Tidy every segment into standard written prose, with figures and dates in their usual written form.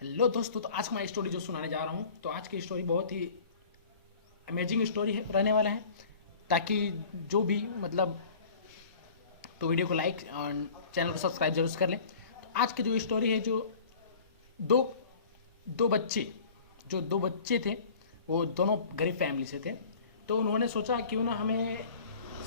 Hello दोस्तों, तो आज मैं स्टोरी जो सुनाने जा रहा हूँ, तो आज की स्टोरी बहुत ही अमेजिंग स्टोरी है रहने वाला है। ताकि जो भी तो वीडियो को लाइक और चैनल को सब्सक्राइब जरूर कर लें। तो आज की जो स्टोरी है, जो दो दो बच्चे जो दो बच्चे थे, वो दोनों गरीब फैमिली से थे। तो उन्होंने सोचा क्यों ना हमें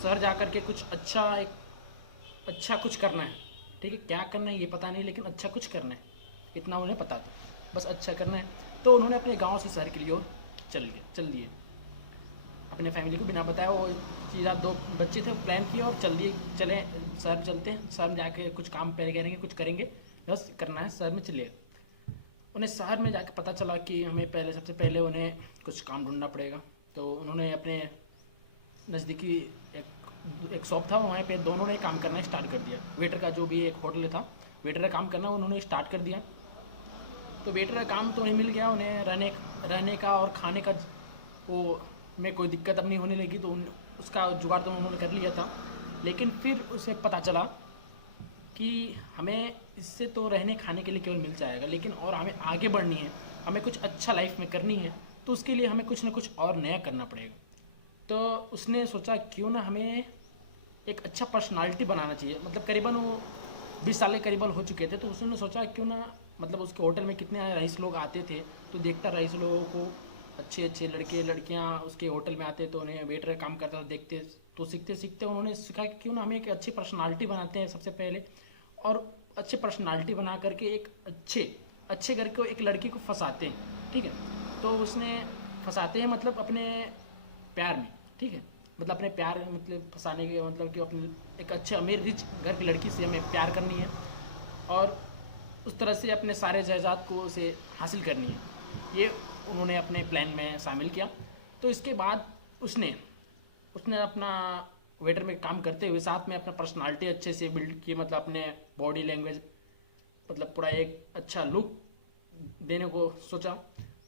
शहर जा कर के कुछ अच्छा कुछ करना है। ठीक है, क्या करना है ये पता नहीं, लेकिन अच्छा कुछ करना है इतना उन्हें पता था। बस अच्छा करना है। तो उन्होंने अपने गांव से शहर के लिए और चल दिए। अपने फैमिली को बिना बताया वो सीधा दो बच्चे थे, प्लान किया और चल दिए। चले शहर, चलते हैं शहर में जाके कुछ काम पहले करेंगे, कुछ करेंगे, बस करना है, शहर में चलिए। उन्हें शहर में जाकर पता चला कि हमें पहले सबसे पहले उन्हें कुछ काम ढूंढना पड़ेगा। तो उन्होंने अपने नज़दीकी एक शॉप था, वहाँ पे दोनों ने काम करना स्टार्ट कर दिया। वेटर का, जो भी एक होटल था, वेटर का काम करना उन्होंने स्टार्ट कर दिया। तो वेटर का काम तो उन्हें मिल गया, उन्हें रहने का और खाने का वो में कोई दिक्कत अब नहीं होने लगी। तो उसका जुगाड़ तो उन्होंने कर लिया था। लेकिन फिर उसे पता चला कि हमें इससे तो रहने खाने के लिए केवल मिल जाएगा, लेकिन और हमें आगे बढ़नी है, हमें कुछ अच्छा लाइफ में करनी है, तो उसके लिए हमें कुछ ना कुछ और नया करना पड़ेगा। तो उसने सोचा क्यों ना हमें एक अच्छा पर्सनालिटी बनाना चाहिए। करीबन वो 20 साल के करीबन हो चुके थे। तो उसने सोचा क्यों ना, उसके होटल में कितने रईस लोग आते थे, तो देखता रईस लोगों को, अच्छे अच्छे लड़के लड़कियां उसके होटल में आते, तो उन्हें वेटर का काम करता था देखते। तो सीखते सीखते उन्होंने सीखा कि क्यों ना हमें एक अच्छी पर्सनालिटी बनाते हैं सबसे पहले। और अच्छे पर्सनालिटी बना करके एक अच्छे अच्छे घर को एक लड़की को फंसाते हैं। ठीक है, तो उसने फंसाते हैं अपने प्यार में। ठीक है, अपने प्यार फंसाने के कि अपने एक अच्छे अमीर रिच घर की लड़की से हमें प्यार करनी है, और उस तरह से अपने सारे जायदाद को उसे हासिल करनी है। ये उन्होंने अपने प्लान में शामिल किया। तो इसके बाद उसने उसने अपना वेटर में काम करते हुए साथ में अपना पर्सनालिटी अच्छे से बिल्ड की, अपने बॉडी लैंग्वेज, पूरा एक अच्छा लुक देने को सोचा।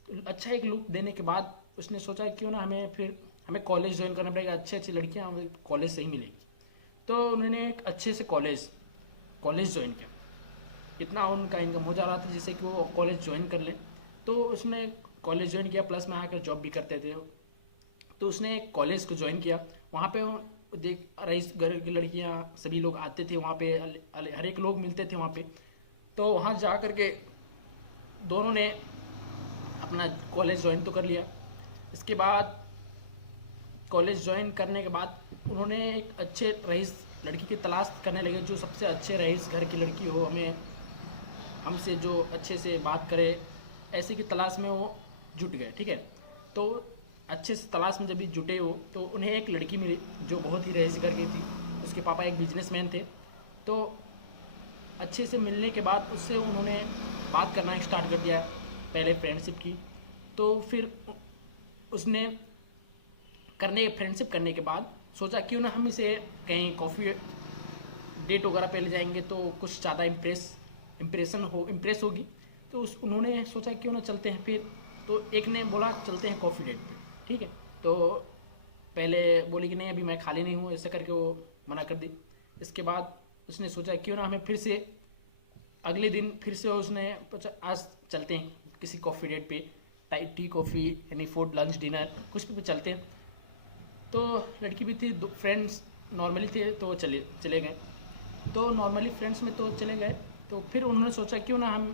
तो अच्छा एक लुक देने के बाद उसने सोचा क्यों ना हमें कॉलेज ज्वाइन करना पड़ेगा, अच्छी अच्छी लड़कियां हमें कॉलेज से ही मिलेगी। तो उन्होंने एक अच्छे से कॉलेज ज्वाइन किया। इतना उनका इनकम हो जा रहा था जिससे कि वो कॉलेज ज्वाइन कर ले। तो उसने कॉलेज ज्वाइन किया, प्लस में आकर जॉब भी करते थे। तो उसने कॉलेज को ज्वाइन किया। वहाँ पे देख रईस घर की लड़कियाँ सभी लोग आते थे वहाँ पे, हर एक लोग मिलते थे वहाँ पे। तो वहाँ जा कर के दोनों ने अपना कॉलेज ज्वाइन तो कर लिया। इसके बाद कॉलेज ज्वाइन करने के बाद उन्होंने एक अच्छे रईस लड़की की तलाश करने लगे, जो सबसे अच्छे रईस घर की लड़की हो, हमसे जो अच्छे से बात करे, ऐसे की तलाश में वो जुट गए। ठीक है, तो अच्छे से तलाश में जब भी जुटे हो, तो उन्हें एक लड़की मिली जो बहुत ही रईस घर की थी। उसके पापा एक बिजनेसमैन थे। तो अच्छे से मिलने के बाद उससे उन्होंने बात करना स्टार्ट कर दिया, पहले फ्रेंडशिप की। तो फिर उसने फ्रेंडशिप करने के बाद सोचा क्यों ना हम इसे कहीं कॉफ़ी डेट वगैरह पे ले जाएंगे, तो कुछ ज़्यादा इम्प्रेस होगी। तो उन्होंने सोचा क्यों ना चलते हैं फिर। तो एक ने बोला चलते हैं कॉफ़ी डेट पे। ठीक है, तो पहले बोली कि नहीं अभी मैं खाली नहीं हूँ, ऐसे करके वो मना कर दी। इसके बाद उसने सोचा क्यों ना हमें फिर से अगले दिन फिर से उसने आज चलते हैं किसी कॉफ़ी डेट पे, टी कॉफ़ी यानी फूड लंच डिनर कुछ पे चलते हैं। तो लड़की भी थी, फ्रेंड्स नॉर्मली थे, तो चले गए। तो नॉर्मली फ्रेंड्स में तो चले गए। तो फिर उन्होंने सोचा क्यों ना हम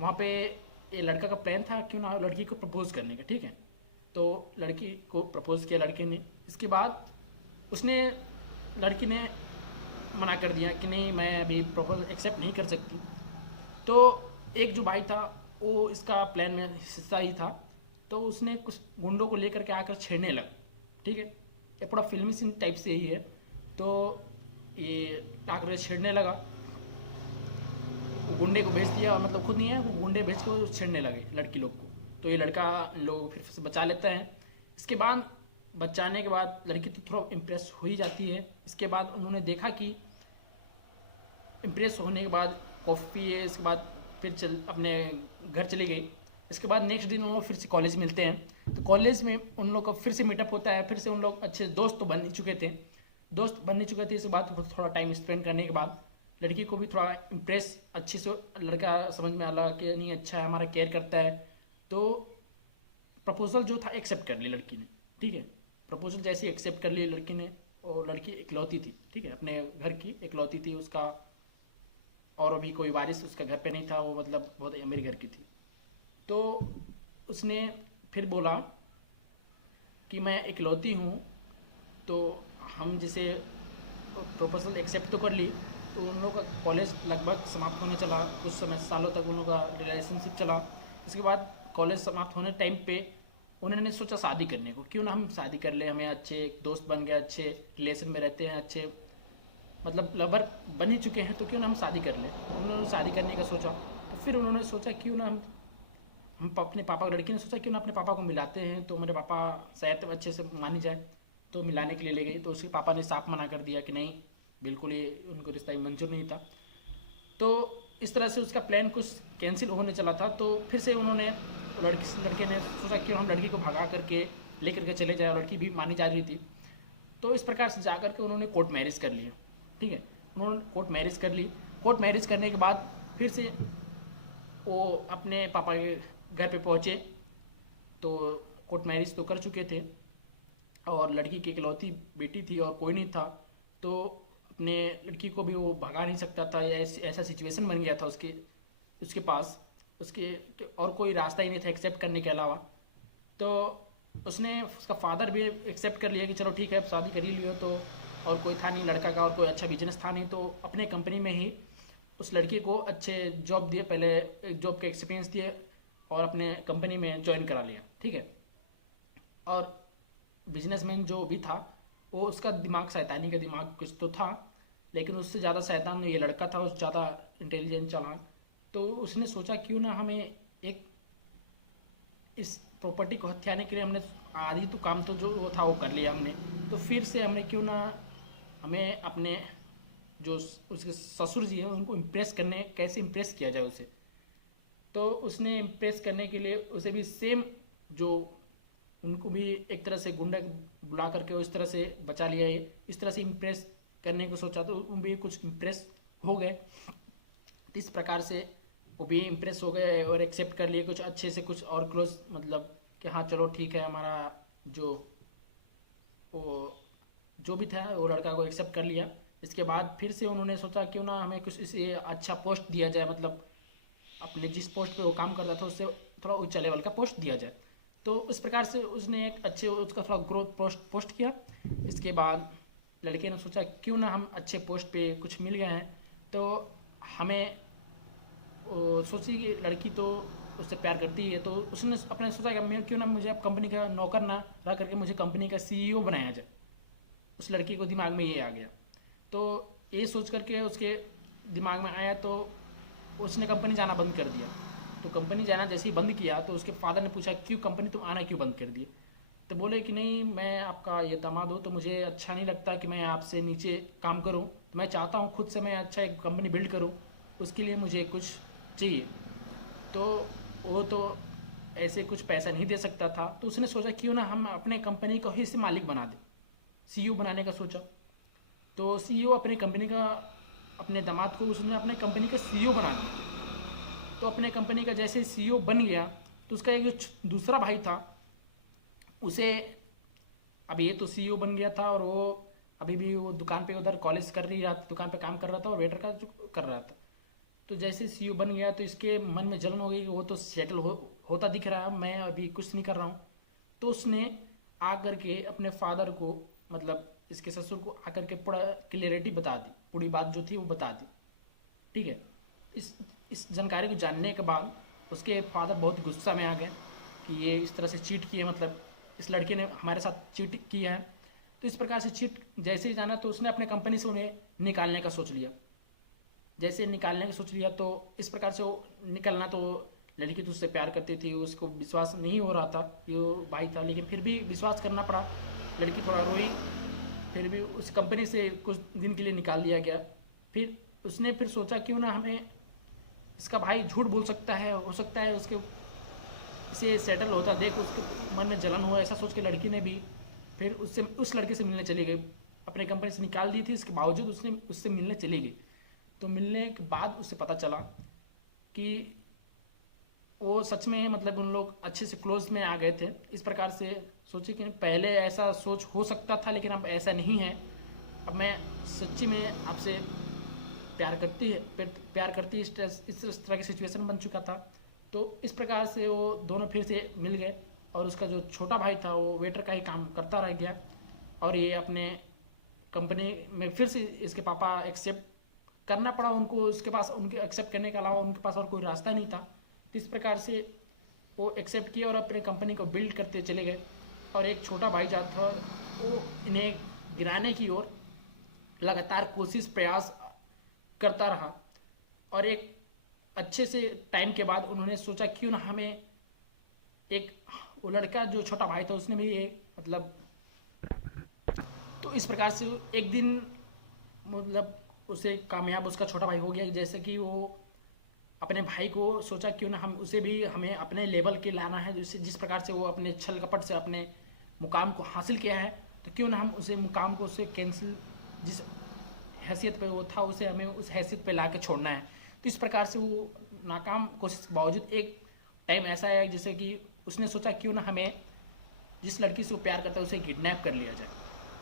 वहाँ पे, ये लड़का का प्लान था क्यों ना लड़की को प्रपोज़ करने का। ठीक है, तो लड़की को प्रपोज़ किया लड़के ने। इसके बाद लड़की ने मना कर दिया कि नहीं मैं अभी प्रपोज एक्सेप्ट नहीं कर सकती। तो एक जो भाई था वो इसका प्लान में हिस्सा ही था। तो उसने कुछ गुंडों को लेकर के आकर छेड़ने लगा। ठीक है, ये पूरा फिल्मी सीन टाइप से ही है। तो ये आकर छेड़ने लगा, वो गुंडे को भेज दिया, खुद नहीं है, वो गुंडे भेज के छेड़ने लगे लड़की लोग को। तो ये लड़का लोग फिर से बचा लेता है। इसके बाद बचाने के बाद लड़की तो थोड़ा इम्प्रेस हो ही जाती है। इसके बाद उन्होंने देखा कि इम्प्रेस होने के बाद कॉफ़ी है, इसके बाद फिर अपने घर चली गई। इसके बाद नेक्स्ट दिन उन लोग फिर से कॉलेज मिलते हैं। तो कॉलेज में उन लोग का फिर से मीटअप होता है। फिर से उन लोग अच्छे दोस्त तो बन ही चुके थे। इसके बाद थोड़ा टाइम स्पेंड करने के बाद लड़की को भी थोड़ा इम्प्रेस अच्छे से लड़का समझ में आला कि नहीं अच्छा है, हमारा केयर करता है। तो प्रपोजल जो था एक्सेप्ट कर ली लड़की ने, ठीक है। प्रपोजल जैसे एक्सेप्ट कर ली लड़की ने, और लड़की इकलौती थी, ठीक है, अपने घर की इकलौती थी, उसका और अभी कोई वारिस उसका घर पे नहीं था, वो मतलब बहुत अमीर घर की थी। तो उसने फिर बोला कि मैं इकलौती हूँ, तो हम जैसे प्रपोजल एक्सेप्ट तो कर ली, तो उन लोगों का कॉलेज लगभग समाप्त होने चला, कुछ समय सालों तक उन लोगों का रिलेशनशिप चला। इसके बाद कॉलेज समाप्त होने टाइम पे उन्होंने सोचा शादी करने को, क्यों ना हम शादी कर ले, हमें अच्छे दोस्त बन गए, अच्छे रिलेशन में रहते हैं, अच्छे मतलब लवर बन ही चुके हैं, तो क्यों ना हम शादी कर लें। उन्होंने शादी करने का सोचा। तो फिर उन्होंने सोचा क्यों ना हम अपने पापा, लड़की ने सोचा क्यों ना अपने पापा को मिलाते हैं, तो मेरे पापा शायद अच्छे से मानी जाए। तो मिलाने के लिए ले गई, तो उसके पापा ने साफ मना कर दिया कि नहीं, बिल्कुल ये उनको रिश्ता मंजूर नहीं था। तो इस तरह से उसका प्लान कुछ कैंसिल होने चला था। तो फिर से उन्होंने लड़के ने सोचा क्यों हम लड़की को भगा करके लेकर के चले जाए, और लड़की भी मानी जा रही थी। तो इस प्रकार से जा कर के उन्होंने कोर्ट मैरिज कर लिया, ठीक है। उन्होंने कोर्ट मैरिज कर ली। कोर्ट मैरिज करने के बाद फिर से वो अपने पापा के घर पे पहुँचे। तो कोर्ट मैरिज तो कर चुके थे, और लड़की की इकलौती बेटी थी और कोई नहीं था। तो अपने लड़की को भी वो भगा नहीं सकता था, या ऐसा सिचुएशन बन गया था उसके पास, उसके और कोई रास्ता ही नहीं था एक्सेप्ट करने के अलावा। तो उसने, उसका फादर भी एक्सेप्ट कर लिया कि चलो ठीक है, अब शादी कर ही लियो। तो और कोई था नहीं लड़का का, और कोई अच्छा बिजनेस था नहीं, तो अपने कंपनी में ही उस लड़की को अच्छे जॉब दिए, पहले एक जॉब का एक्सपीरियंस दिए, और अपने कंपनी में ज्वाइन करा लिया, ठीक है। और बिजनेसमैन जो भी था, वो उसका दिमाग शैतानी का दिमाग कुछ तो था, लेकिन उससे ज़्यादा शैतान ये लड़का था, उससे ज़्यादा इंटेलिजेंट चला। तो उसने सोचा क्यों ना हमें एक इस प्रॉपर्टी को हथियाने के लिए हमने आधी तो काम तो जो वो था वो कर लिया हमने, तो फिर से हमने क्यों ना हमें अपने जो उसके ससुर जी हैं उनको इम्प्रेस करने, कैसे इम्प्रेस किया जाए उसे। तो उसने इम्प्रेस करने के लिए उसे भी सेम जो उनको भी एक तरह से गुंडा बुला करके उस तरह से बचा लिया है, इस तरह से इम्प्रेस करने को सोचा। तो वो भी कुछ इम्प्रेस हो गए, तो इस प्रकार से वो भी इम्प्रेस हो गए और एक्सेप्ट कर लिए कुछ अच्छे से, कुछ और क्लोज, मतलब कि हाँ चलो ठीक है, हमारा जो वो जो भी था वो लड़का को एक्सेप्ट कर लिया। इसके बाद फिर से उन्होंने सोचा क्यों ना हमें कुछ इसे अच्छा पोस्ट दिया जाए, मतलब अपने जिस पोस्ट पे वो काम करता था उससे थोड़ा ऊंचा लेवल का पोस्ट दिया जाए। तो उस प्रकार से उसने एक अच्छे उसका थोड़ा ग्रोथ पोस्ट किया। इसके बाद लड़के ने सोचा क्यों ना हम अच्छे पोस्ट पे कुछ मिल गए हैं, तो हमें सोची कि लड़की तो उससे प्यार करती है, तो उसने अपने सोचा कि मैं क्यों ना मुझे अब कंपनी का नौकर ना रह करके मुझे कंपनी का सीईओ बनाया जाए। उस लड़की को दिमाग में ये आ गया। तो ये सोच करके उसके दिमाग में आया, तो उसने कंपनी जाना बंद कर दिया। तो कंपनी जाना जैसे ही बंद किया, तो उसके फादर ने पूछा क्यों कंपनी तुम आना क्यों बंद कर दिए। तो बोले कि नहीं, मैं आपका ये दामाद हूँ, तो मुझे अच्छा नहीं लगता कि मैं आपसे नीचे काम करूँ, तो मैं चाहता हूँ खुद से मैं अच्छा एक कंपनी बिल्ड करूँ, उसके लिए मुझे कुछ चाहिए। तो वो तो ऐसे कुछ पैसा नहीं दे सकता था, तो उसने सोचा क्यों ना हम अपने कंपनी को ही से मालिक बना दें, सीईओ बनाने का सोचा। तो सीईओ अपने कंपनी का, अपने दामाद को उसने अपने कंपनी का सीईओ बना दिया। तो अपने कंपनी का जैसे सीईओ बन गया, तो उसका एक जो दूसरा भाई था उसे, अब ये तो सीईओ बन गया था और वो अभी भी वो दुकान पे उधर कॉलेज कर रही था, दुकान पे काम कर रहा था और वेटर का कर रहा था। तो जैसे सीईओ बन गया, तो इसके मन में जलन हो गई कि वो तो सेटल होता दिख रहा है, मैं अभी कुछ नहीं कर रहा हूँ। तो उसने आकर के अपने फादर को, मतलब इसके ससुर को आकर के पूरा क्लियरिटी बता दी, पूरी बात जो थी वो बता दी, ठीक है। इस जानकारी को जानने के बाद उसके फादर बहुत गुस्सा में आ गए कि ये इस तरह से चीट किए, मतलब इस लड़के ने हमारे साथ चीट किया है। तो इस प्रकार से चीट जैसे ही जाना, तो उसने अपने कंपनी से उन्हें निकालने का सोच लिया। जैसे निकालने का सोच लिया, तो इस प्रकार से वो निकलना, तो लड़की तो उससे प्यार करती थी, उसको विश्वास नहीं हो रहा था कि वो भाई था, लेकिन फिर भी विश्वास करना पड़ा। लड़की थोड़ा रोई, फिर भी उस कंपनी से कुछ दिन के लिए निकाल दिया गया। फिर उसने फिर सोचा क्यों ना हमें, इसका भाई झूठ बोल सकता है, हो सकता है उसके इसे सेटल होता देख उसके मन में जलन हुआ, ऐसा सोच के लड़की ने भी फिर उस लड़के से मिलने चली गई। अपने कंपनी से निकाल दी थी, इसके बावजूद उसने उससे मिलने चली गई। तो मिलने के बाद उसे पता चला कि वो सच में मतलब उन लोग अच्छे से क्लोज में आ गए थे। इस प्रकार से सोचे कि पहले ऐसा सोच हो सकता था लेकिन अब ऐसा नहीं है, अब मैं सच्ची में आपसे प्यार करती इस तरह की सिचुएशन बन चुका था। तो इस प्रकार से वो दोनों फिर से मिल गए और उसका जो छोटा भाई था वो वेटर का ही काम करता रह गया और ये अपने कंपनी में फिर से इसके पापा एक्सेप्ट करना पड़ा उनको, उसके पास उनके एक्सेप्ट करने के अलावा उनके पास और कोई रास्ता नहीं था। तो इस प्रकार से वो एक्सेप्ट किया और अपने कंपनी को बिल्ड करते चले गए और एक छोटा भाई जाता था वो इन्हें गिराने की ओर लगातार कोशिश प्रयास करता रहा और एक अच्छे से टाइम के बाद उन्होंने सोचा क्यों ना हमें एक वो लड़का जो छोटा भाई था उसने भी एक मतलब, तो इस प्रकार से एक दिन मतलब उसे कामयाब उसका छोटा भाई हो गया, जैसे कि वो अपने भाई को सोचा क्यों ना हम उसे भी हमें अपने लेवल के लाना है, जिस प्रकार से वो अपने छल कपट से अपने मुकाम को हासिल किया है तो क्यों ना हम उसे मुकाम को उसे कैंसिल, जिस हैसियत पे वो था उसे हमें उस हैसियत पे ला के छोड़ना है। तो इस प्रकार से वो नाकाम कोशिश के बावजूद एक टाइम ऐसा है जैसे कि उसने सोचा क्यों ना हमें जिस लड़की से वो प्यार करता है उसे किडनैप कर लिया जाए।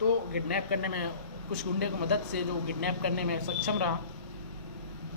तो किडनैप करने में कुछ गुंडे की मदद से जो किडनैप करने में सक्षम रहा